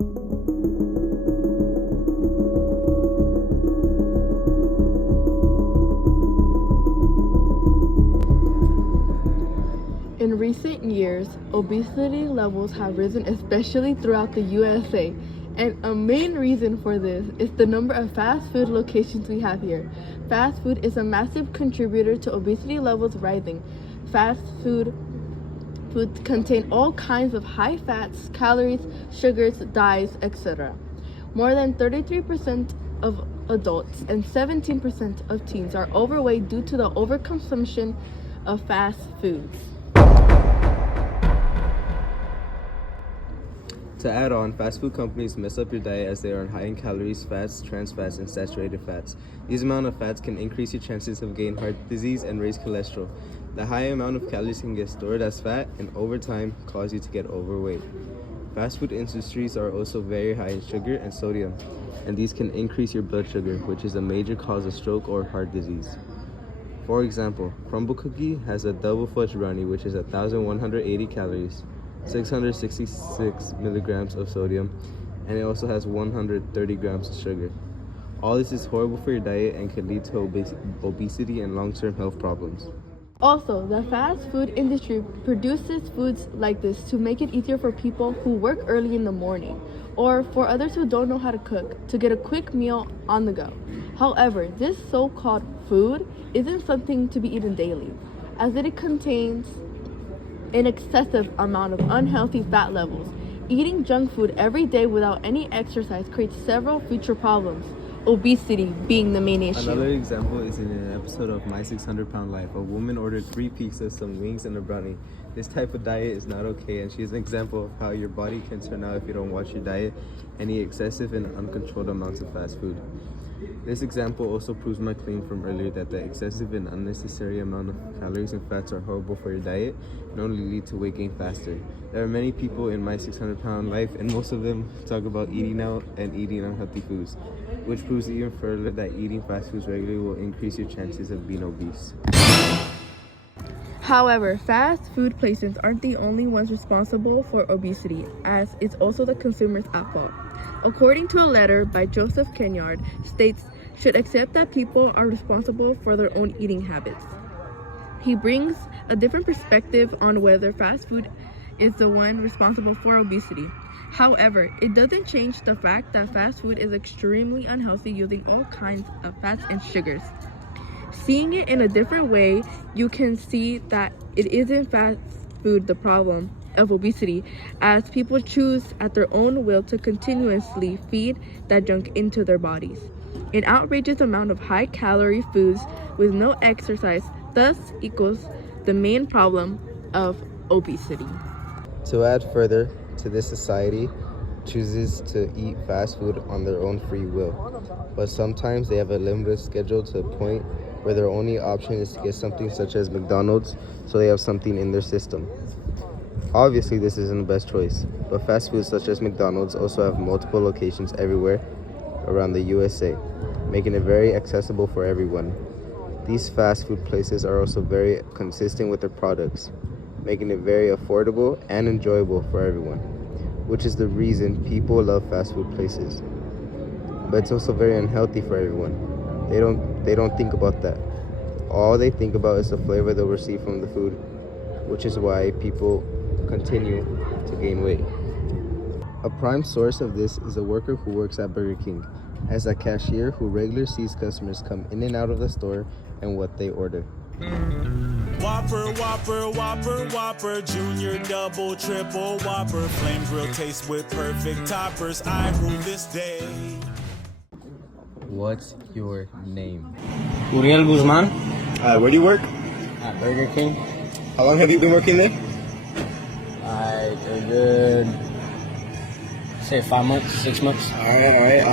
In recent years, obesity levels have risen, especially throughout the USA. And a main reason for this is the number of fast food locations we have here. Fast food is a massive contributor to obesity levels rising. Fast foods contain all kinds of high fats, calories, sugars, dyes, etc. More than 33% of adults and 17% of teens are overweight due to the overconsumption of fast foods. To add on, fast food companies mess up your diet as they are high in calories, fats, trans fats, and saturated fats. These amount of fats can increase your chances of getting heart disease and raise cholesterol. The high amount of calories can get stored as fat and over time cause you to get overweight. Fast food industries are also very high in sugar and sodium, and these can increase your blood sugar, which is a major cause of stroke or heart disease. For example, Crumble Cookie has a double fudge brownie, which is 1,180 calories, 666 milligrams of sodium, and it also has 130 grams of sugar. All this is horrible for your diet and can lead to obesity and long-term health problems. Also, the fast food industry produces foods like this to make it easier for people who work early in the morning or for others who don't know how to cook to get a quick meal on the go. However, this so-called food isn't something to be eaten daily, as it contains an excessive amount of unhealthy fat levels. Eating junk food every day without any exercise creates several future problems, obesity being the main issue. Another example is in an episode of My 600 Pound Life. A woman ordered 3 pizzas, some wings, and a brownie. This type of diet is not okay, and she's an example of how your body can turn out if you don't watch your diet and eat excessive and uncontrolled amounts of fast food. This example also proves my claim from earlier that the excessive and unnecessary amount of calories and fats are horrible for your diet and only lead to weight gain faster. There are many people in My 600 Pound Life, and most of them talk about eating out and eating unhealthy foods, which proves even further that eating fast foods regularly will increase your chances of being obese. However, fast food places aren't the only ones responsible for obesity, as it's also the consumers at fault. According to a letter by Joseph Kenyard, states should accept that people are responsible for their own eating habits. He brings a different perspective on whether fast food is the one responsible for obesity. However, it doesn't change the fact that fast food is extremely unhealthy, using all kinds of fats and sugars. Seeing it in a different way, you can see that it isn't fast food the problem of obesity, as people choose at their own will to continuously feed that junk into their bodies. An outrageous amount of high-calorie foods with no exercise thus equals the main problem of obesity. To add further to this, society chooses to eat fast food on their own free will, but sometimes they have a limited schedule to a point where their only option is to get something such as McDonald's, so they have something in their system. Obviously, this isn't the best choice, but fast foods such as McDonald's also have multiple locations everywhere around the USA, making it very accessible for everyone. These fast food places are also very consistent with their products, making it very affordable and enjoyable for everyone, which is the reason people love fast food places. But it's also very unhealthy for everyone. They don't think about that. All they think about is the flavor they'll receive from the food, which is why people continue to gain weight. A prime source of this is a worker who works at Burger King as a cashier who regularly sees customers come in and out of the store and what they order. Whopper, Whopper, Whopper, Whopper, Junior, Double, Triple, Whopper, Flame Grill taste with perfect toppers. I rule this day. What's your name? Uriel Guzman Where do you work? at Burger King. How long have you been working there? A good, say 5 months, 6 months. All right.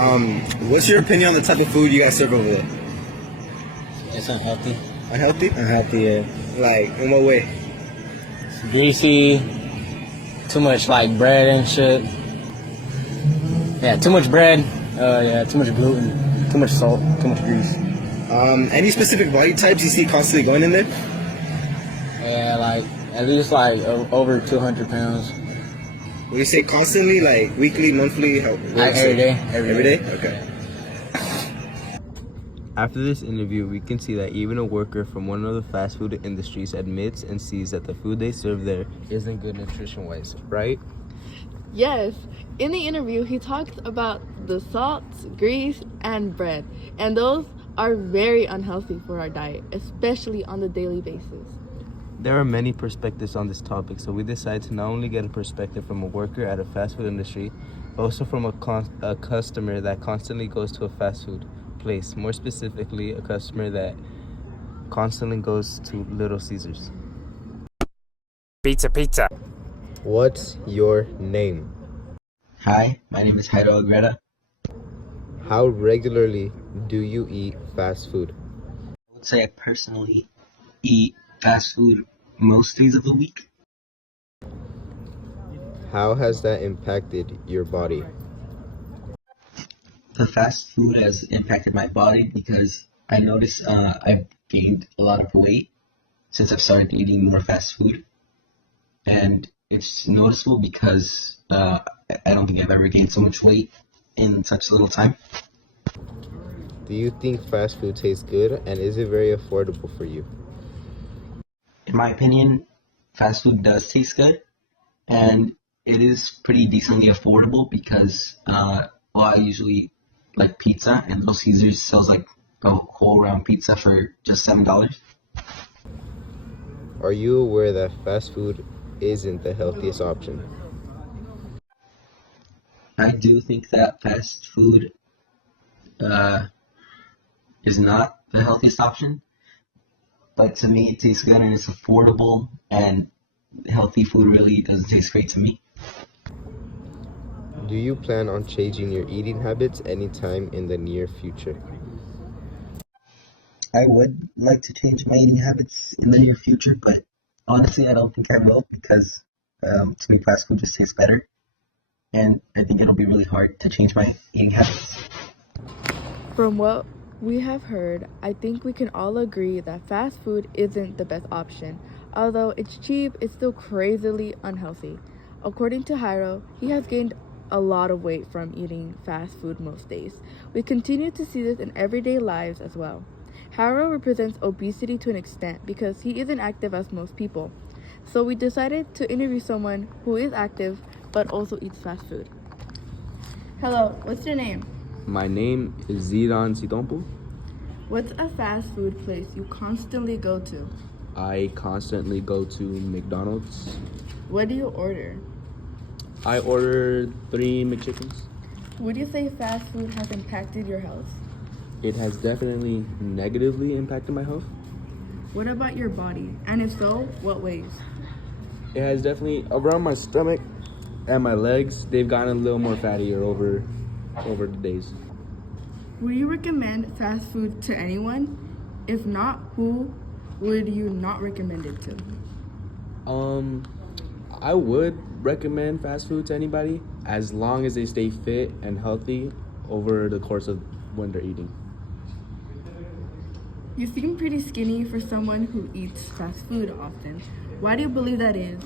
What's your opinion on the type of food you guys serve over there? It's unhealthy. Unhealthy? Unhealthy, yeah. Like, in what way? It's greasy, too much like bread and shit. Yeah, too much bread. Too much gluten, too much salt, too much grease. Any specific body types you see constantly going in there? Yeah, like at least like over 200 pounds. When you say constantly, like weekly, monthly, how? Every day. Every day? Okay. After this interview, we can see that even a worker from one of the fast food industries admits and sees that the food they serve there isn't good nutrition-wise, right? Yes, in the interview, he talks about the salts, grease, and bread, and those are very unhealthy for our diet, especially on the daily basis. There are many perspectives on this topic, so we decided to not only get a perspective from a worker at a fast food industry, but also from a customer that constantly goes to a fast food place. More specifically, a customer that constantly goes to Little Caesars. Pizza. What's your name? Hi, my name is Jairo Agreda. How regularly do you eat fast food? I would say I personally eat fast food most days of the week. How has that impacted your body? The fast food has impacted my body because I noticed I've gained a lot of weight since I've started eating more fast food. And it's noticeable because I don't think I've ever gained so much weight in such little time. Do you think fast food tastes good, and is it very affordable for you? In my opinion, fast food does taste good, and it is pretty decently affordable because I usually like pizza, and Little Caesars sells like a whole round pizza for just $7. Are you aware that fast food isn't the healthiest option? I do think that fast food is not the healthiest option, but to me it tastes good and it's affordable, and healthy food really doesn't taste great to me. Do you plan on changing your eating habits anytime in the near future? I would like to change my eating habits in the near future, but honestly I don't think I will because to me fast food just tastes better, and I think it'll be really hard to change my eating habits. From what we have heard, I think we can all agree that fast food isn't the best option. Although it's cheap, it's still crazily unhealthy. According to Jairo, he has gained a lot of weight from eating fast food most days. We continue to see this in everyday lives as well. Jairo represents obesity to an extent because he isn't active as most people. So we decided to interview someone who is active but also eats fast food. Hello, what's your name? My name is Zidan Sitompo. What's a fast food place you constantly go to? I constantly go to McDonald's. What do you order? I order 3 McChickens. Would you say fast food has impacted your health? It has definitely negatively impacted my health. What about your body? And if so, what ways? It has definitely, around my stomach and my legs, they've gotten a little more fattier over the days. Would you recommend fast food to anyone? If not, who would you not recommend it to? I would recommend fast food to anybody as long as they stay fit and healthy over the course of when they're eating. You seem pretty skinny for someone who eats fast food often. Why do you believe that is?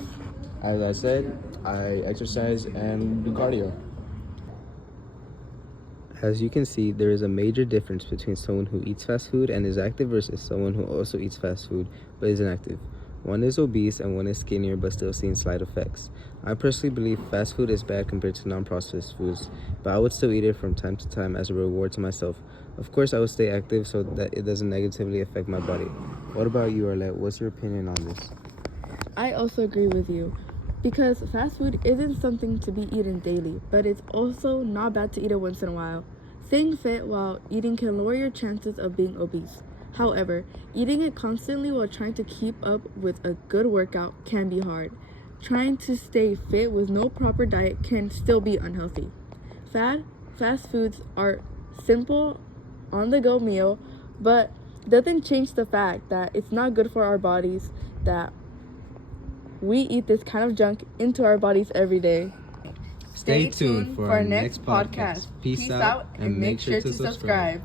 As I said, I exercise and do cardio. As you can see, there is a major difference between someone who eats fast food and is active versus someone who also eats fast food but isn't active. One is obese and one is skinnier but still seeing slight effects. I personally believe fast food is bad compared to non-processed foods, but I would still eat it from time to time as a reward to myself. Of course, I would stay active so that it doesn't negatively affect my body. What about you, Arlette? What's your opinion on this? I also agree with you, because fast food isn't something to be eaten daily, but it's also not bad to eat it once in a while. Staying fit while eating can lower your chances of being obese. However, eating it constantly while trying to keep up with a good workout can be hard. Trying to stay fit with no proper diet can still be unhealthy. Fast foods are simple, on-the-go meal, but doesn't change the fact that it's not good for our bodies, that we eat this kind of junk into our bodies every day. Stay tuned for our next podcast. Peace out and make sure to subscribe.